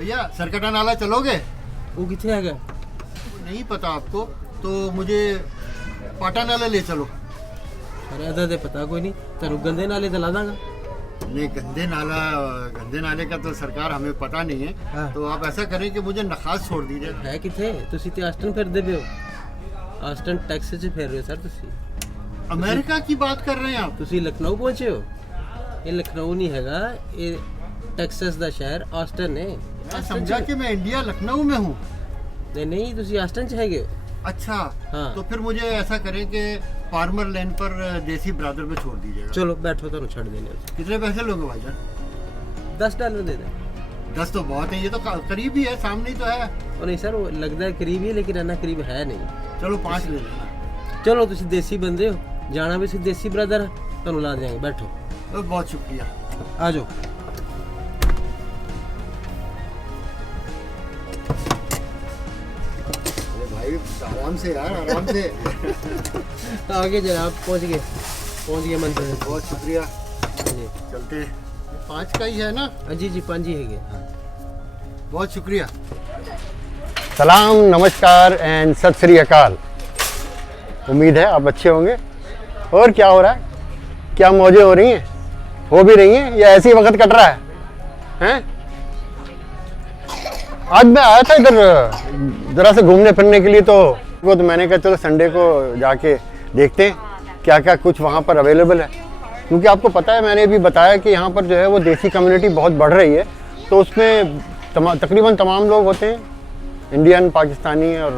भैया सरकटा नाला चलोगे? वो कितने है? नहीं पता आपको तो मुझे पाटा नाला ले चलो। अरे अदा दे पता कोई नहीं, तेन गंदे नाले तो ला दांगा। नहीं गंदे नाले का तो सरकार हमें पता नहीं है। हाँ। तो आप ऐसा करें कि मुझे नखास छोड़ दीजिए। है किथे? तुसी ते आस्टन फिरदे पे हो, आस्टन टैक्सी से फिर रहे हो सर। तुसी अमेरिका की बात कर रहे हैं आप? तुसी लखनऊ पहुंचे हो? ये लखनऊ नहीं हैगा, ये टेक्सास दा शहर आस्टन है। मैं समझा कि मैं इंडिया लखनऊ में हूँ। नहीं तुसी आस्टन च हैगे हो। अच्छा हाँ। तो फिर मुझे ऐसा करें कि फार्मर लैंड पर देसी ब्रदर में छोड़ दीजिएगा। चलो बैठो, तो छोड़ देने। कितने पैसे लोगे भाईजान? $10 दे दे। 10 तो बहुत है, ये तो करीब ही है, सामने ही तो है। और नहीं सर, वो लगता है करीब ही, लेकिन इतना करीब है नहीं। चलो 5 ले लेना। चलो तुसी देसी बंदे हो, जाना भी सिर्फ देसी ब्रदर है, तो ला देंगे। बैठो। तो बहुत शुक्रिया। आ जाओ। अरे भाई आराम से यार, आराम से। आगे जनाब, पहुंच गए मंदिर में। बहुत शुक्रिया। जी चलते 5 का ही है ना? जी जी 5 ही है। बहुत शुक्रिया। सलाम, नमस्कार एंड सत श्री अकाल। उम्मीद है आप अच्छे होंगे। और क्या हो रहा है? क्या मौजें हो रही हैं? हो भी रही हैं या ऐसे ही वक्त कट रहा है? हैं? आज मैं आया था इधर ज़रा से घूमने फिरने के लिए, तो मैंने कहा चलो संडे को जाके देखते हैं क्या क्या कुछ वहाँ पर अवेलेबल है। क्योंकि आपको पता है, मैंने भी बताया कि यहाँ पर जो है वो देसी कम्युनिटी बहुत बढ़ रही है। तो उसमें तकरीबन तमाम लोग होते हैं, इंडियन, पाकिस्तानी और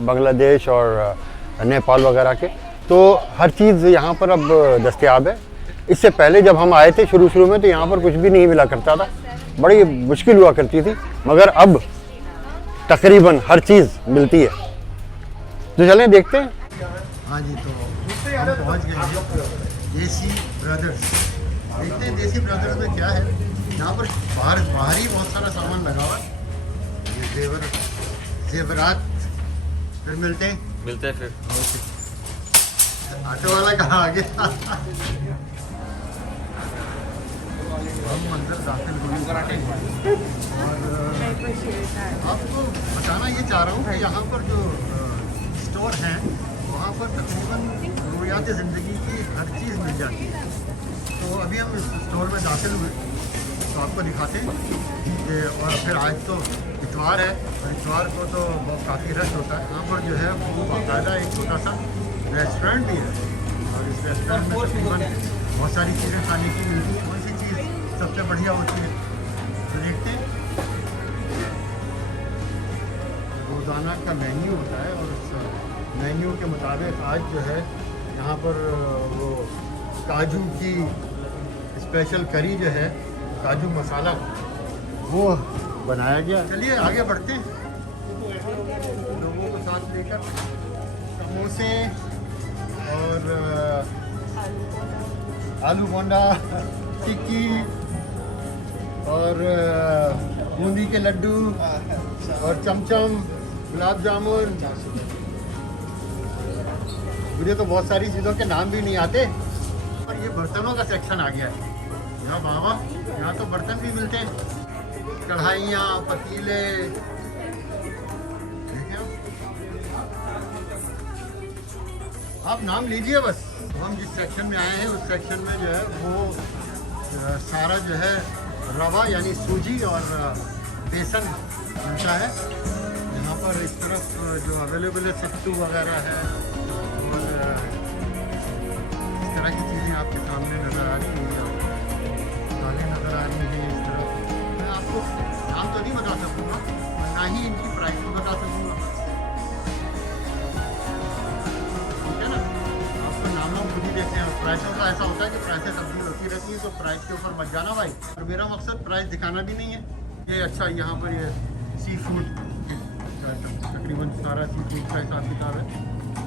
बांग्लादेश और नेपाल वगैरह के। तो हर चीज़ यहाँ पर अब दस्तयाब है। इससे पहले जब हम आए थे शुरू में, तो यहाँ पर कुछ भी नहीं मिला करता था, बड़ी मुश्किल हुआ करती थी। मगर अब तकरीबन हर चीज़ मिलती है। तो चलें देखते हैं। हाँ जी, तो हम पहुँच गए हैं देसी ब्रदर्स। देखते हैं देसी ब्रदर्स में क्या है। यहाँ पर बाहर ही बहुत सारा सामान लगा हुआ है। ये जेवरात फिर मिलते हैं फिर। ऑटो वाला कहाँ आ गया? हम अंदर दाखिल हुए और आपको बताना ये चाह रहा हूँ कि यहाँ पर जो स्टोर हैं वहाँ पर तकरीबन ज़रूरियात ज़िंदगी की हर चीज़ मिल जाती है। तो अभी हम इस स्टोर में दाखिल हुए तो आपको दिखाते हैं कि, और फिर आज तो इतवार है और इतवार को तो बहुत काफ़ी रश होता है। यहाँ पर जो है वो बाकायदा एक छोटा सा रेस्टोरेंट भी है और इस रेस्टोरेंट में तकरीबन बहुत सारी चीज़ें खाने की मिलती हैं। कौन सी चीज़ सबसे बढ़िया होती है तो देखते हैं। रोज़ाना का मेन्यू होता है और उस मेन्यू के मुताबिक आज जो है यहाँ पर वो काजू की स्पेशल करी जो है, काजू मसाला, वो बनाया गया। चलिए आगे बढ़ते हैं, लोगों को साथ लेकर। समोसे और आलू बोंडा, टिक्की और बूंदी के लड्डू और चमचम, गुलाब जामुन। मुझे तो बहुत सारी चीज़ों के नाम भी नहीं आते। और ये बर्तनों का सेक्शन आ गया है यहाँ बाबा। यहाँ तो बर्तन भी मिलते हैं, कढ़ाइयाँ, पतीले। देखें आप नाम लीजिए बस। हम जिस सेक्शन में आए हैं उस सेक्शन में जो है वो सारा जो है रवा यानी सूजी और बेसन मिलता है। यहाँ पर इस तरफ जो अवेलेबल है सत्तू वगैरह है और इस तरह की चीज़ें आपके सामने नज़र आ रही हैं, दालें नज़र आ रही हैं। इस तरफ मैं आपको नाम तो नहीं बता सकूँगा और ना ही इनकी प्राइस को बता सकूँगा। ठीक है ना, आपको नाम खुद ही देखते हैं। प्राइसों का ऐसा होता है कि प्राइसें तब्दील होती रहती हैं, तो प्राइस के ऊपर मत जाना भाई। और मेरा मकसद प्राइस दिखाना भी नहीं है। ये अच्छा, यहाँ पर ये सी फूड तकरीबन सारा सी फूड का हिसाब किताब है।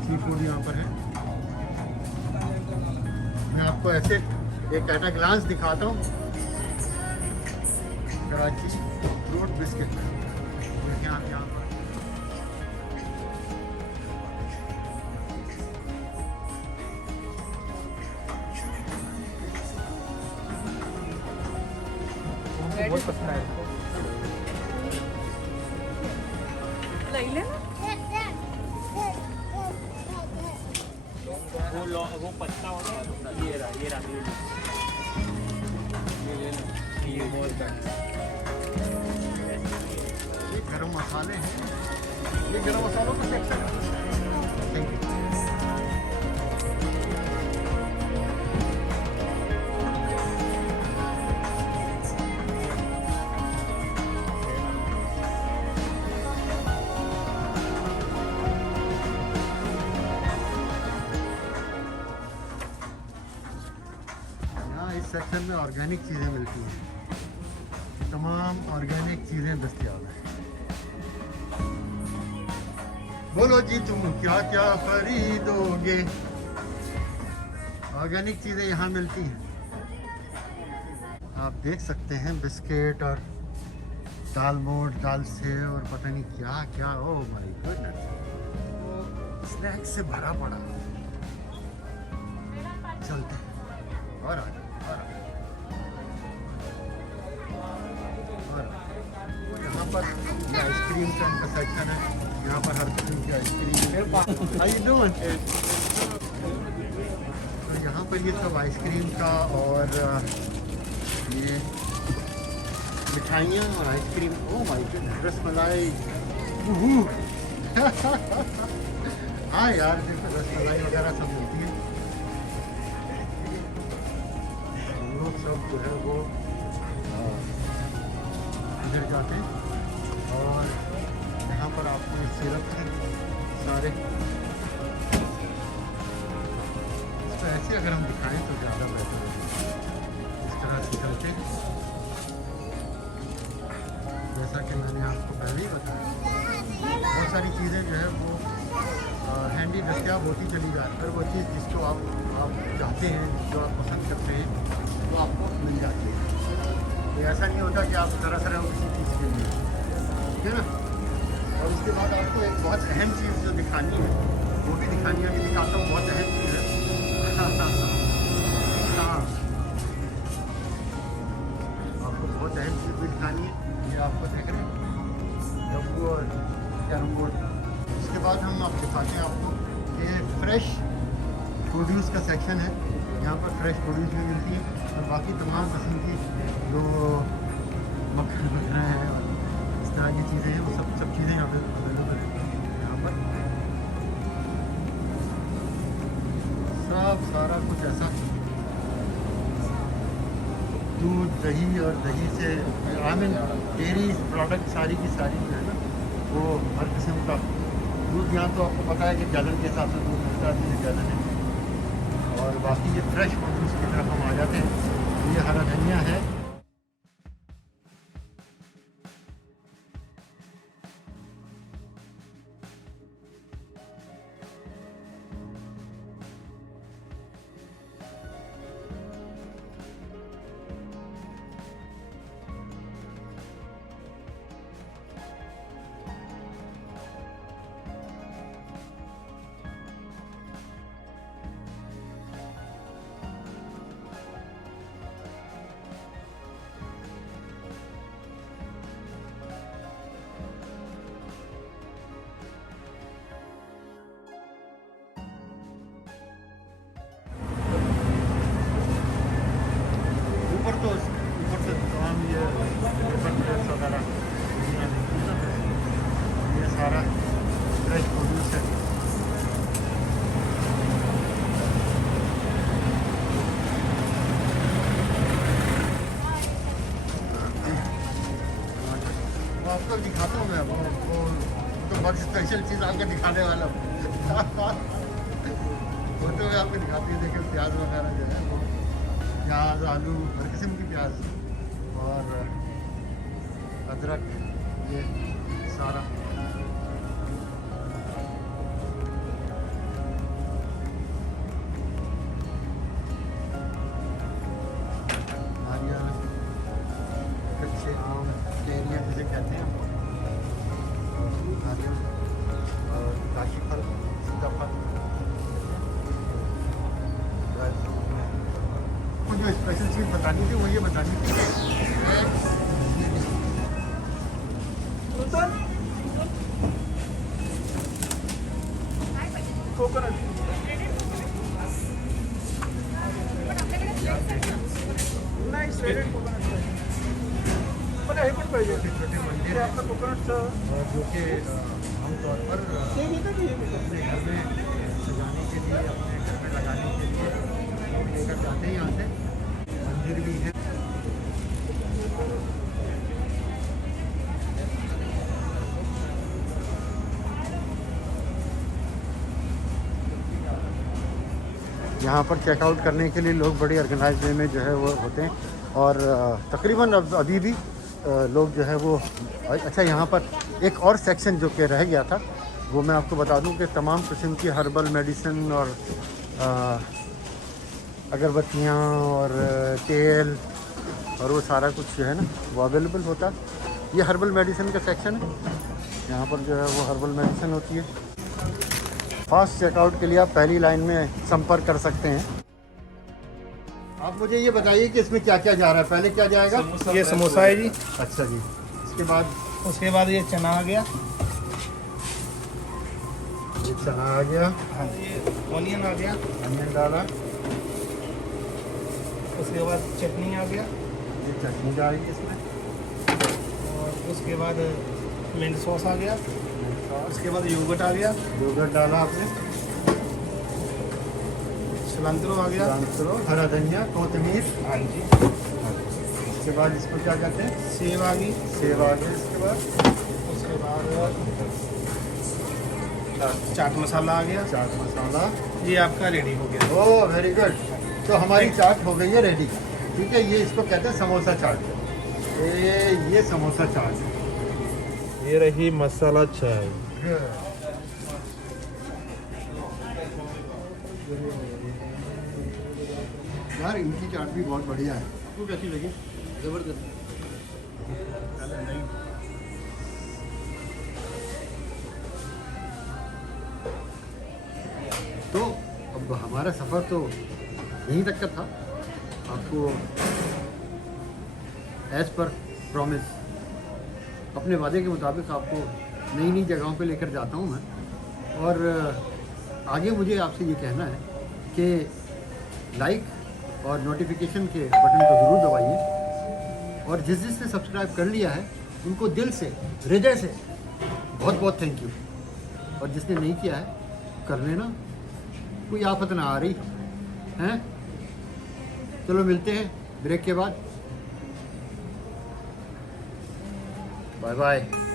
सी फूड यहाँ पर है। मैं आपको ऐसे एक एट अ ग्लांस दिखाता हूँ। कराची फ्रूट बिस्किट देखें आप यहाँ पर। बहुत पसंद आया। दही लेना। वो पत्ता होगा, ये रहा ये बहुत ये गरम मसाले हैं, ये गरम मसालों का सेक्शन है। Thank you. यहाँ इस सेक्शन में ऑर्गेनिक चीज़ें मिलती हैं, तमाम ऑर्गेनिक चीज़ें दस्तयाब हैं। बोलो जी तुम क्या क्या खरीदोगे। ऑर्गेनिक चीज़ें यहाँ मिलती हैं। आप देख सकते हैं बिस्किट और दाल मोठ, दाल से और पता नहीं क्या क्या। ओह माय गुडनेस, स्नैक से भरा पड़ा। चलते हैं और आगे और आगे और आगे। यहाँ पर ये आइसक्रीम का इनका सेक्शन है। यहाँ पर हर किस्म की आइसक्रीम। How you doing? तो यहाँ पर ये सब आइसक्रीम का और ये मिठाइयाँ और ice cream. Oh my God, rasmalai. हाँ यार, देखो रसमलाई वगैरह सब मिलती है। हम लोग सब जो है वो इधर जाते हैं और यहाँ पर आपको सिरप है सारे। इसको ऐसे अगर हम दिखाएं तो ज़्यादा बेहतर है। इस तरह से चलते, जैसा कि मैंने आपको पहले ही बताया, बहुत सारी चीज़ें जो है वो हैंडी दस्तियाब होती चली जाए। अगर वो चीज़ जिसको आप चाहते हैं, जो आप पसंद करते हैं, वो आपको मिल जाती है। तो ऐसा नहीं होता कि आप तरस रहे हो किसी चीज़ के लिए, ठीक है ना। और उसके बाद आपको एक बहुत अहम चीज़ जो दिखानी है, वो भी दिखानी है। अभी दिखाता हूँ, बहुत अहम चीज़ है। हाँ, आपको बहुत अहम चीज़ भी दिखानी है। ये आपको देख रहे हैं डब्बू और कैरम बोर्ड। उसके बाद हम आप दिखाते हैं आपको ये फ्रेश प्रोड्यूस का सेक्शन है। यहाँ पर फ्रेश प्रोड्यूस भी मिलती है और बाकी तमाम किस्म की जो मक्खन वगैरह है, इस तरह की चीज़ें हैं, वो सब चीज़ें यहाँ पर अवेलेबल है। यहाँ पर सब सारा कुछ ऐसा, दूध, दही और दही से डेयरी प्रोडक्ट सारी की सारी जो है ना, वो हर किस्म का दूध। यहाँ तो आपको पता है कि गैलन के हिसाब से दूध मिलता है, ये गैलन है। और बाकी ये फ्रेश प्रोड्यूस की तरफ हम आ जाते हैं। ये हरा धनिया है। ऊपर से तमाम ये प्लेट्स वगैरह ये सारा फ्रेश प्रोड्यूस है। वो आपको दिखाता हूँ मैं, वो तो बहुत स्पेशल चीज़ आपको दिखाने वाला हूँ। फोटो में आपको दिखाती है। देखिए प्याज वगैरह जो है वो, प्याज, आलू, हर किस्म की प्याज और अदरक, ये सारा। नारियल, कच्चे आम, कैरियाँ जिसे कहते हैं, नारियल और काशी फल, सीताफल, जो स्पेशल चीज़ बतानी थी वो ये बतानी थी। नाही shredded coconut पाहिजे. मला हे पण पाहिजे होते छोटे मंदिर आहे आपलं कोकोनटचं जो कि आमतौर पर अपने घर में सजाने के लिए अपने घर में लगाने के लिए लोग लेकर जाते हैं यहाँ से मंदिर भी है. यहाँ पर चेकआउट करने के लिए लोग बड़ी ऑर्गेनाइज वे में जो है वो होते हैं और तकरीबन अभी भी लोग जो है वो अच्छा यहाँ पर एक और सेक्शन जो कि रह गया था वो मैं आपको बता दूं कि तमाम किस्म की हर्बल मेडिसिन और अगरबत्तियाँ और तेल और वो सारा कुछ जो है ना वो अवेलेबल होता. ये हर्बल मेडिसिन का सेक्शन है. यहाँ पर जो है वो हर्बल मेडिसिन होती है. फास्ट चेकआउट के लिए आप पहली लाइन में संपर्क कर सकते हैं. आप मुझे ये बताइए कि इसमें क्या क्या जा रहा है. पहले क्या जाएगा? ये समोसा है जी. अच्छा जी. उसके बाद ये चना आ गया. ये चना आ गया. हाँ जी. ऑनियन आ गया. अनियन डाला. उसके बाद चटनी आ गया. ये चटनी डाली इसमें. और उसके बाद मिंट सॉस आ गया. उसके बाद योगर्ट आ गया. योगर्ट डाला आपने. सिलंट्रो आ गया. सिलंट्रो, हरा धनिया, कोथिमीर. हाँ जी. उसके बाद इसको क्या कहते हैं? सेव आ गई. सेव आ गया. उसके बाद चाट मसाला आ गया. चाट मसाला. ये आपका रेडी हो गया. Oh very good. तो हमारी चाट हो गई है रेडी. ठीक है. ये इसको कहते हैं समोसा चाट. ये समोसा चाट. ये रही मसाला चाय. यार इनकी चाट भी बहुत बढ़िया है. आपको कैसी लगी? जबरदस्त. तो अब हमारा सफ़र तो यहीं तक का था. आपको एज़ पर प्रॉमिस अपने वादे के मुताबिक आपको नई नई जगहों पे लेकर जाता हूँ मैं. और आगे मुझे आपसे ये कहना है कि लाइक और नोटिफिकेशन के बटन को ज़रूर दबाइए. और जिसने सब्सक्राइब कर लिया है उनको दिल से हृदय से बहुत बहुत थैंक यू. और जिसने नहीं किया है कर लेना. कोई आफत ना आ रही हैं. चलो मिलते हैं ब्रेक के बाद. Bye bye.